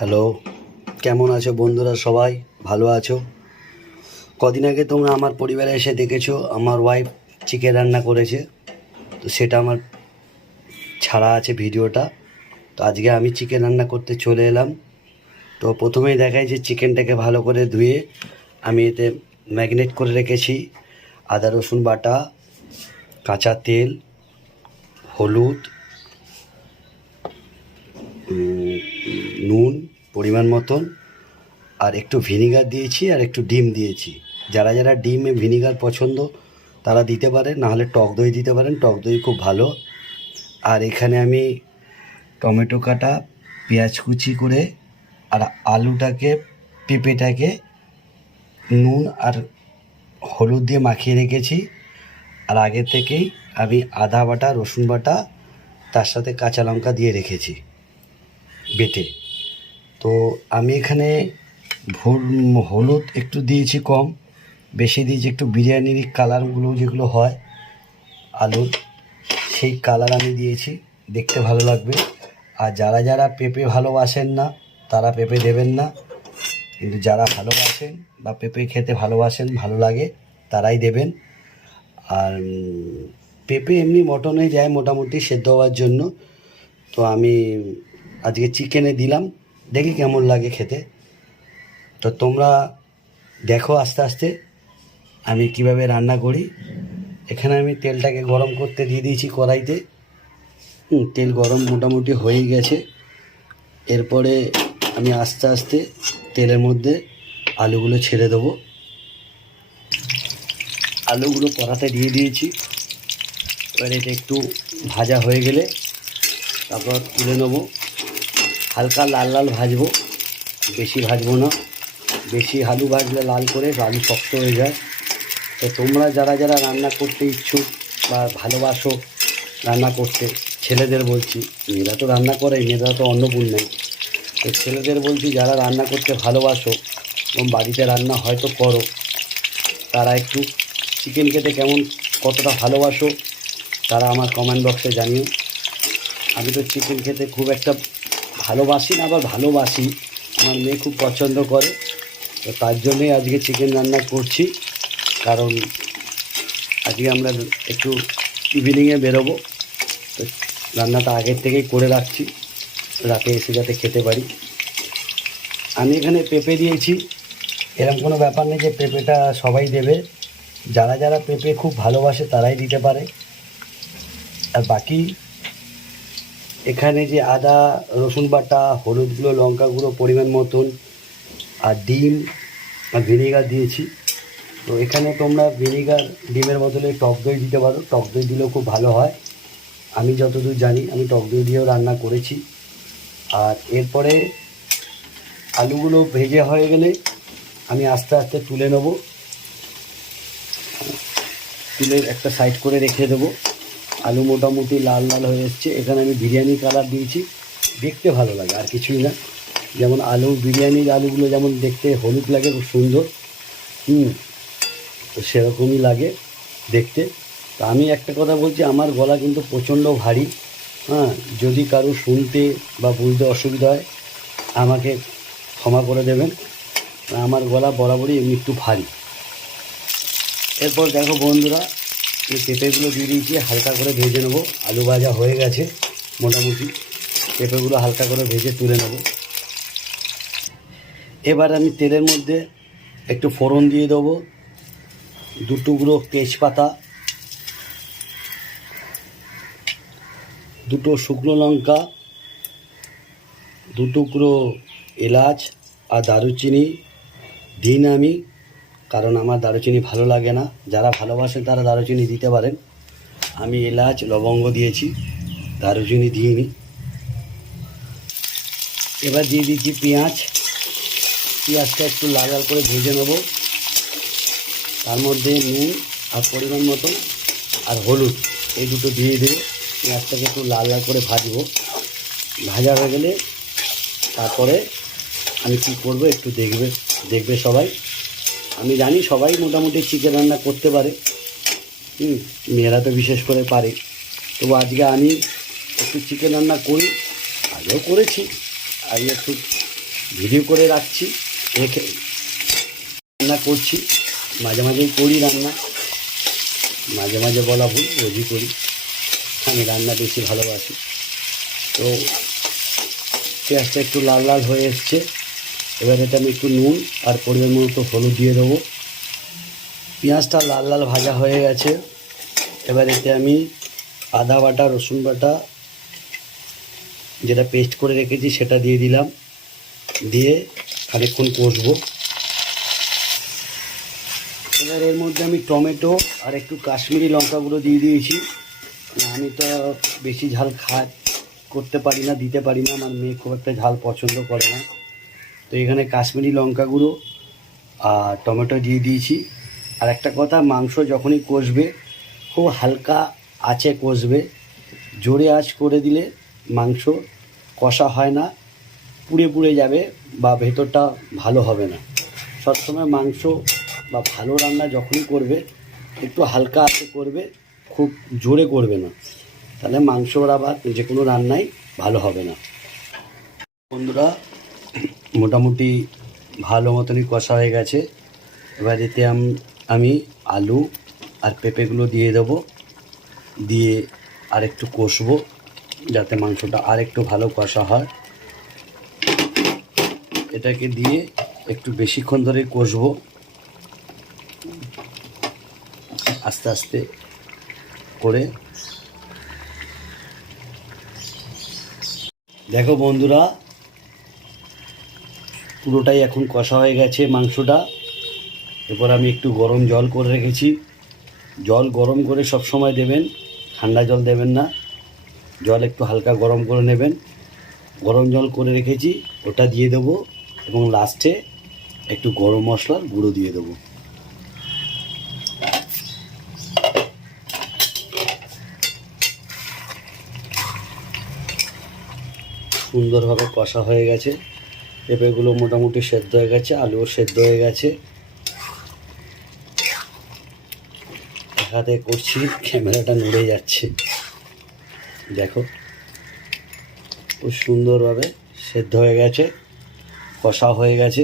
Hello, কেমন আছো বন্ধুরা? সবাই ভালো আছো? কদিন আগে তোমরা আমার পরিবারে এসে দেখেছো আমার ওয়াইফ চিকেন রান্না করেছে। তো সেটা আমার ছাড়া আছে ভিডিওটা। তো আজকে আমি চিকেন রান্না করতে চলে এলাম। তো প্রথমেই দেখাই যে চিকেনটাকে ভালো করে ধুয়ে আমি এতে ম্যারিনেট করে রেখেছি আদা রসুন বাটা, কাঁচা তেল, হলুদ, নুন পরিমাণ মতন, আর একটু ভিনিগার দিয়েছি আর একটু ডিম দিয়েছি। যারা যারা ডিমে ভিনিগার পছন্দ তারা দিতে পারেন, নাহলে টক দই দিতে পারেন, টক দই খুব ভালো। আর এখানে আমি টমেটো কাটা, পেঁয়াজ কুচি করে, আর আলুটাকে পেঁপেটাকে নুন আর হলুদ দিয়ে মাখিয়ে রেখেছি। আর আগে থেকেই আমি আদা বাটা, রসুন বাটা, তার সাথে কাঁচা লঙ্কা দিয়ে রেখেছি বেটে। তো আমি এখানে হলুদ একটু দিয়েছি কম, বেশি দিয়েছি একটু বিরিয়ানির কালারগুলো যেগুলো হয় আলুর, সেই কালার আমি দিয়েছি, দেখতে ভালো লাগবে। আর যারা যারা পেঁপে ভালোবাসেন না তারা পেঁপে দেবেন না, কিন্তু যারা ভালোবাসেন বা পেঁপে খেতে ভালোবাসেন, ভালো লাগে, তারাই দেবেন। আর পেঁপে এমনি মটনে যায় মোটামুটি সেদ্ধ হওয়ার জন্য। তো আমি আজকে চিকেনে দিলাম, দেখি কেমন লাগে খেতে। তো তোমরা দেখো আস্তে আস্তে আমি কিভাবে রান্না করি। এখানে আমি তেলটাকে গরম করতে দিয়ে দিয়েছি কড়াইতে। তেল গরম মোটামুটি হয়ে গেছে। এরপরে আমি আস্তে আস্তে তেলের মধ্যে আলুগুলো ছেড়ে দেবো। আলুগুলো কড়াতে দিয়ে দিয়েছি। এবার এটা একটু ভাজা হয়ে গেলে তারপর তুলে নেবো। হালকা লাল লাল ভাজবো, বেশি ভাজবো না। বেশি আলু ভাজলে লাল করে আলু শক্ত হয়ে যায়। তো তোমরা যারা যারা রান্না করতে ইচ্ছুক বা ভালোবাসো রান্না করতে, ছেলেদের বলছি, মেয়েরা তো রান্না করে, মেয়েরা তো অন্নপূর্ণাই। তো ছেলেদের বলছি, যারা রান্না করতে ভালোবাসো এবং বাড়িতে রান্না হয়তো করো, তারা একটু চিকেন খেতে কতটা ভালোবাসো তারা আমার কমেন্ট বক্সে জানিও। আমি তো চিকেন খেতে খুব একটা ভালোবাসি না, আবার ভালোবাসি, আমার মেয়ে খুব পছন্দ করে। তো তার জন্যই আজকে চিকেন রান্না করছি, কারণ আজকে আমরা একটু ইভিনিংয়ে বেরোবো। তো রান্নাটা আগের থেকেই করে রাখছি, রাতে এসে যাতে খেতে পারি। আমি এখানে পেঁপে দিয়েছি, এরকম কোনো ব্যাপার নেই যে পেঁপেটা সবাই দেবে। যারা যারা পেঁপে খুব ভালোবাসে তারাই দিতে পারে। আর বাকি এখানে যে আদা রসুন বাটা, হলুদ গুঁড়ো, লঙ্কা গুঁড়ো পরিমাণ মতন, আর ডিম আর ভিনেগার দিয়েছি। তো এখানে তোমরা ভিনেগার ডিমের বদলে টক দই দিতে পারো, টক দই দিলেও খুব ভালো হয়। আমি যতদূর জানি আমি টক দই দিয়েও রান্না করেছি। আর এরপরে আলুগুলো ভেজে হয়ে গেলে আমি আস্তে আস্তে তুলে নেব, তুলে একটা সাইড করে রেখে দেবো। আলু মোটামুটি লাল লাল হয়ে এসছে। এখানে আমি বিরিয়ানি কালার দিয়েছি, দেখতে ভালো লাগে, আর কিছুই না। যেমন বিরিয়ানির আলুগুলো যেমন দেখতে হলুদ লাগে, খুব সুন্দর, তো সেরকমই লাগে দেখতে। তো আমি একটা কথা বলছি, আমার গলা কিন্তু প্রচণ্ড ভারী। যদি কারো শুনতে বা বুঝতে অসুবিধা হয় আমাকে ক্ষমা করে দেবেন, আমার গলা বরাবরই এমনি একটু ভারী। এরপর দেখো বন্ধুরা, আমি পেঁপেগুলো দিয়ে দিয়েছি, হালকা করে ভেজে নেবো। আলু ভাজা হয়ে গেছে মোটামুটি, পেঁপেগুলো হালকা করে ভেজে তুলে নেব। এবার আমি তেলের মধ্যে একটু ফোড়ন দিয়ে দেবো, 2 টুকরো তেজপাতা, 2টো শুকনো লঙ্কা, 2 টুকরো এলাচ আর দারুচিনি দিই না আমি, কারণ আমার দারুচিনি ভালো লাগে না। যারা ভালোবাসেন তারা দারুচিনি দিতে পারেন। আমি এলাচ লবঙ্গ দিয়েছি, দারুচিনি দিইনি। এবার দিয়ে দিচ্ছি পেঁয়াজটা একটু লাল লাল করে ভেজে নেবো। তার মধ্যে নুন আর পরিমাণ মতো আর হলুদ, এই দুটো দিয়ে দিয়ে পেঁয়াজটাকে একটু লাল লাল করে ভাজবো। ভাজা হয়ে গেলে তারপরে আমি কী করবো একটু দেখবে সবাই। আমি জানি সবাই মোটামুটি চিকেন রান্না করতে পারে, মেয়েরা তো বিশেষ করে পারে। তবু আজকে আমি একটু চিকেন রান্না করি, আগেও করেছি, আজকে একটু ভিডিও করে রাখছি, রেখে রান্না করছি। মাঝে মাঝেই করি রান্না, মাঝে মাঝে বলা ভুল, রোজই করি। আমি রান্না বেশি ভালোবাসি। তো পেঁয়াজটা একটু লাল লাল হয়ে এসছে। এবার এতে আমি একটু নুন আর পরিমাণ মতো হলুদ দিয়ে দেবো। পেঁয়াজটা লাল লাল ভাজা হয়ে গেছে। এবার এতে আমি আদা বাটা, রসুন বাটা যেটা পেস্ট করে রেখেছি সেটা দিয়ে দিলাম। দিয়ে খানিকক্ষণ কষবো। এবার এর মধ্যে আমি টমেটো আর একটু কাশ্মীরি লঙ্কা গুঁড়ো দিয়ে দিয়েছি। আমি তো বেশি ঝাল করতে পারি না, দিতে পারি না। আমার মেয়ে খুব একটা ঝাল পছন্দ করে না। তো এখানে কাশ্মীরি লঙ্কা গুঁড়ো আর টমেটো দিয়ে দিয়েছি। আর একটা কথা, মাংস যখনই কষবে খুব হালকা আঁচে কষবে। জোরে আঁচ করে দিলে মাংস কষা হয় না, পুড়ে পুড়ে যাবে বা ভেতরটা ভালো হবে না। সবসময় মাংস বা ভালো রান্না যখনই করবে একটু হালকা আঁচে করবে, খুব জোরে করবে না, তাহলে মাংসর আবার যে কোনো রান্নাই ভালো হবে না। বন্ধুরা, মোটামুটি ভালো মতনই কষা হয়ে গেছে। এবার এতে আমি আলু আর পেঁপেগুলো দিয়ে দেবো। দিয়ে আর একটু কষবো যাতে মাংসটা আর একটু ভালো কষা হয়। এটাকে দিয়ে একটু বেশিক্ষণ ধরে কষবো, আস্তে আস্তে করে। দেখো বন্ধুরা, পুরোটাই এখন কষা হয়ে গেছে মাংসটা। এরপর আমি একটু গরম জল করে রেখেছি। জল গরম করে সব সময় দেবেন, ঠান্ডা জল দেবেন না। জল একটু হালকা গরম করে নেবেন। গরম জল করে রেখেছি, ওটা দিয়ে দেবো এবং লাস্টে একটু গরম মশলার গুঁড়ো দিয়ে দেবো। সুন্দরভাবে কষা হয়ে গেছে। পেঁপেগুলো মোটামুটি সেদ্ধ হয়ে গেছে, আলুও সেদ্ধ হয়ে গেছে। হাতে করছি, ক্যামেরাটা নড়ে যাচ্ছে। দেখো, খুব সুন্দরভাবে সেদ্ধ হয়ে গেছে, কষা হয়ে গেছে।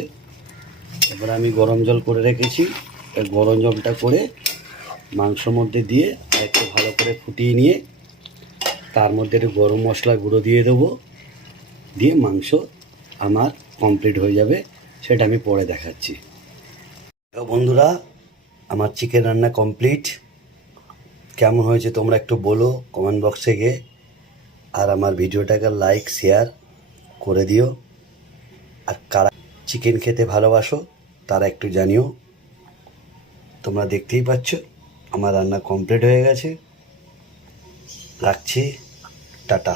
এবার আমি গরম জল করে রেখেছি, এই গরম জলটা করে মাংসর মধ্যে দিয়ে একটু ভালো করে ফুটিয়ে নিয়ে তার মধ্যে একটু গরম মশলা গুঁড়ো দিয়ে দেবো। দিয়ে মাংস আমার কমপ্লিট হয়ে যাবে, সেটা আমি পরে দেখাচ্ছি। বন্ধুরা, আমার চিকেন রান্না কমপ্লিট। কেমন হয়েছে তোমরা একটু বলো কমেন্ট বক্সে গিয়ে। আর আমার ভিডিওটাকে লাইক শেয়ার করে দিও। আর কারা চিকেন খেতে ভালোবাসো তারা একটু জানিও। তোমরা দেখতেই পাচ্ছ আমার রান্না কমপ্লিট হয়ে গেছে। রাখছি, টাটা।